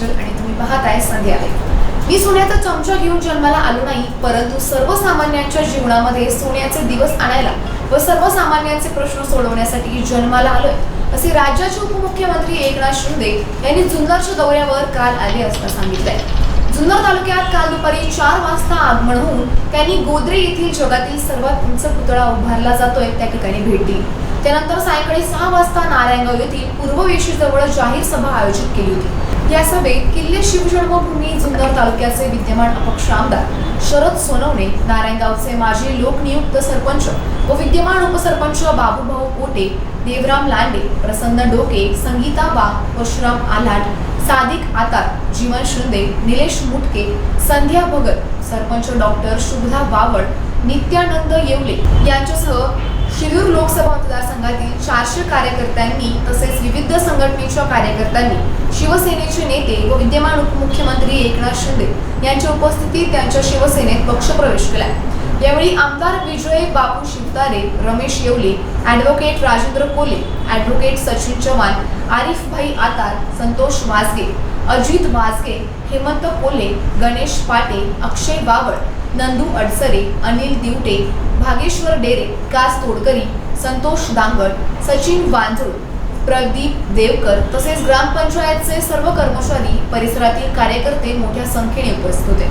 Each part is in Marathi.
तेजल आणि तुम्ही पाहताय संध्या आहे. मी सोन्याचा चमचा घेऊन जन्माला आलो नाही परंतु सर्वसामान्यांच्या जीवनामध्ये सोन्याचे दिवस आणायला व सर्वसामान्यांचे प्रश्न सोडवण्यासाठी जन्माला आलोय असे राज्याचे उपमुख्यमंत्री एकनाथ शिंदे यांनी जुन्नरच्या दौऱ्यावर काल आले असता सांगितलंय. जुन्नर तालुक्यात काल दुपारी चार वाजता आगमन होऊन त्यांनी गोद्रे येथील जगातील सर्वात उंच पुतळा उभारला जातोय त्या ठिकाणी भेट दिली. त्यानंतर सायंकाळी सहा वाजता नारायणगाव येथील पूर्व वेशीजवळ जाहीर सभा आयोजित केली होती. या सभेत किल्ले शिवजन्मभूमी जुन्नर तालुक्याचे विद्यमान अपक्ष आमदार शरद सोनवणे नारायणगावचे माजी लोकनियुक्त सरपंच व विद्यमान उपसरपंच बाबूभाऊ पोटे देवराम लांडे प्रसन्न डोके संगीता बा परशुराम आल्हाट सादिक आतार जीवन शिंदे निलेश मुटके संध्या भगत सरपंच डॉक्टर शुभदा बावळ नित्यानंद येवले यांच्यासह शिरूर लोकसभा मतदारसंघातील चारशे कार्यकर्त्यांनी तसेच विविध संघटनेच्या कार्यकर्त्यांनी शिवसेनेचे नेते व विद्यमान उपमुख्यमंत्री एकनाथ शिंदे यांच्या उपस्थितीत त्यांच्या शिवसेनेत पक्षप्रवेश केला. यावेळी आमदार विजय बापू शिवतारे रमेश येवले ॲडव्होकेट राजेंद्र कोले ॲडव्होकेट सचिन चव्हाण आरिफ भाई आतार संतोष वाजगे अजित वाजगे हेमंत कोले गणेश पाटे अक्षय बावळ नंदू अडसरे अनिल दिवटे भागेश्वर डेरे विकास तोडकरी संतोष दांगड सचिन वांझूळ प्रदीप देवकर तसेच ग्रामपंचायतचे सर्व कर्मचारी परिसरातील कार्यकर्ते मोठ्या संख्येने उपस्थित होते.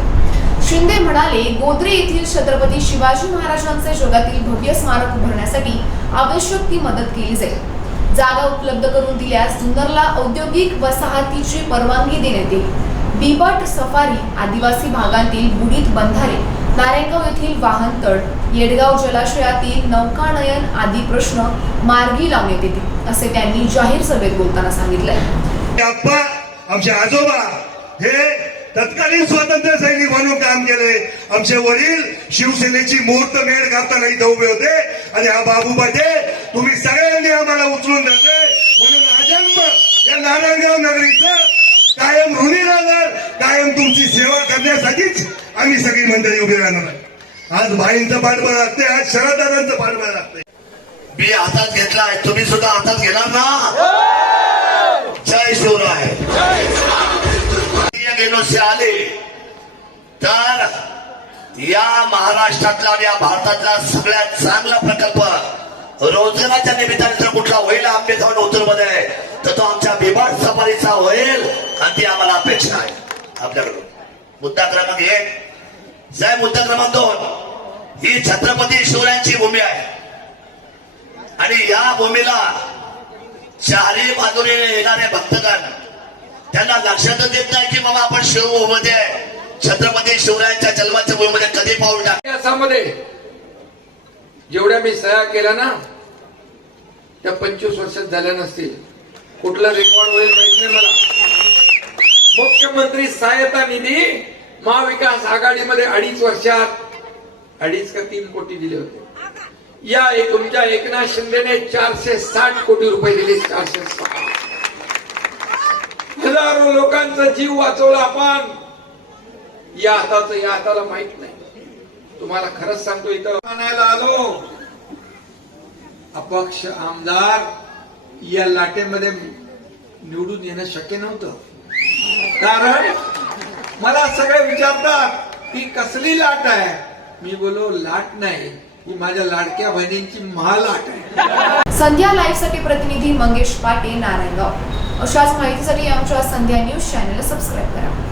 शिंदे म्हणाले गोद्रे येथील छत्रपती शिवाजी महाराजांचे जगातील भव्य स्मारक उभारण्यासाठी आवश्यक ती मदत केली जाईल. जागा उपलब्ध करून दिल्यास सुंदरला औद्योगिक वसाहतीची परवानगी देण्यात येईल. बिबट सफारी आदिवासी भागातील बुडीत बंधारे नारायणगाव येथील वाहनतळ येडगाव जलाशयातील नौकानयन आदी प्रश्न मार्गी लावण्यात येतील असे त्यांनी जाहीर सभेत बोलताना सांगितलंय आप्पा आमचे आजोबा हे तत्कालीन स्वातंत्र्य सैनिक म्हणून काम केले. आमचे वडील शिवसेनेची मुहूर्त मेळ घालताना इथं उभे होते. आणि हा बाबू पाटे तुम्ही सगळ्यांनी आम्हाला उचलून धरले. म्हणून आजन्म या नारायणगाव नगरीचं कायम ऋणी राहणार कायम तुमची सेवा करण्यासाठीच आम्ही सगळी मंडळी उभी राहणार. आज भाईंचं पाठबळ लागते आज शरददादांचं पाठबळ लागते मी हातात आहे तुम्ही सुद्धा हातात घेणार ना? जय शिवराय. आले. तर या महाराष्ट्रातला आणि या भारतातला सगळ्यात चांगला प्रकल्प रोजगाराच्या निमित्ताने जर कुठला होईल आंबेगाव नोतूरमध्ये मध्ये तर तो आमच्या बिबाड सफारीचा होईल आणि ती आम्हाला अपेक्षा आहे? आपल्याकडून. मुद्दा क्रमांक एक. साहेब मुद्दा क्रमांक दोन. ही छत्रपती शिवरायांची भूमी आहे. आणि या भूमीला चारही बाजूने येणारे भक्तगण त्यांना लक्षातच येत नाही की बाबा आपण शिवभूमीमध्ये छत्रपती शिवरायांच्या जन्माच्या भूमीमध्ये कधी पाऊल टाक इतिहासामध्ये जेवढ्या मी सह्या केल्या ना त्या पंचवीस वर्षात झाल्या नसतील. कुठला रेकॉर्ड होईल माहीत नाही मला. मुख्यमंत्री सहायता निधी महाविकास आघाडीमध्ये अडीच वर्षात अडीच का तीन कोटी दिले होते. या एक तुमच्या एकनाथ शिंदेने चारशे साठ कोटी रुपये दिले चारशे साठ. हजारो लोकांचा जीव वाचवला आपण. या हाताचं या हाताला माहीत नाही. तुम्हाला खरंच सांगतो इथं म्हणायला आलो. अपक्ष आमदार या लाटेमध्ये निवडून येणं शक्य नव्हतं. कारण मला सगळे विचारतात ती कसली लाट आहे? मी बोलो लाट नाही. ही माझ्या लाडक्या बहिणींची महालाट आहे. संध्या लाईव्हसाठी प्रतिनिधी मंगेश पाटे नारायणगाव. अशाच माहितीसाठी आमच्या संध्या न्यूज चॅनल सबस्क्राईब करा.